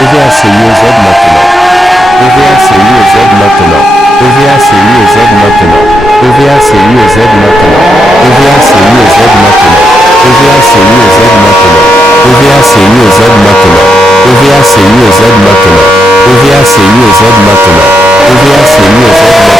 EAS maintenant. EAS maintenant. EAS maintenant. EAS maintenant. EAS maintenant. EAS maintenant. EAS maintenant. EAS maintenant. EAS maintenant. EAS maintenant. EAS maintenant.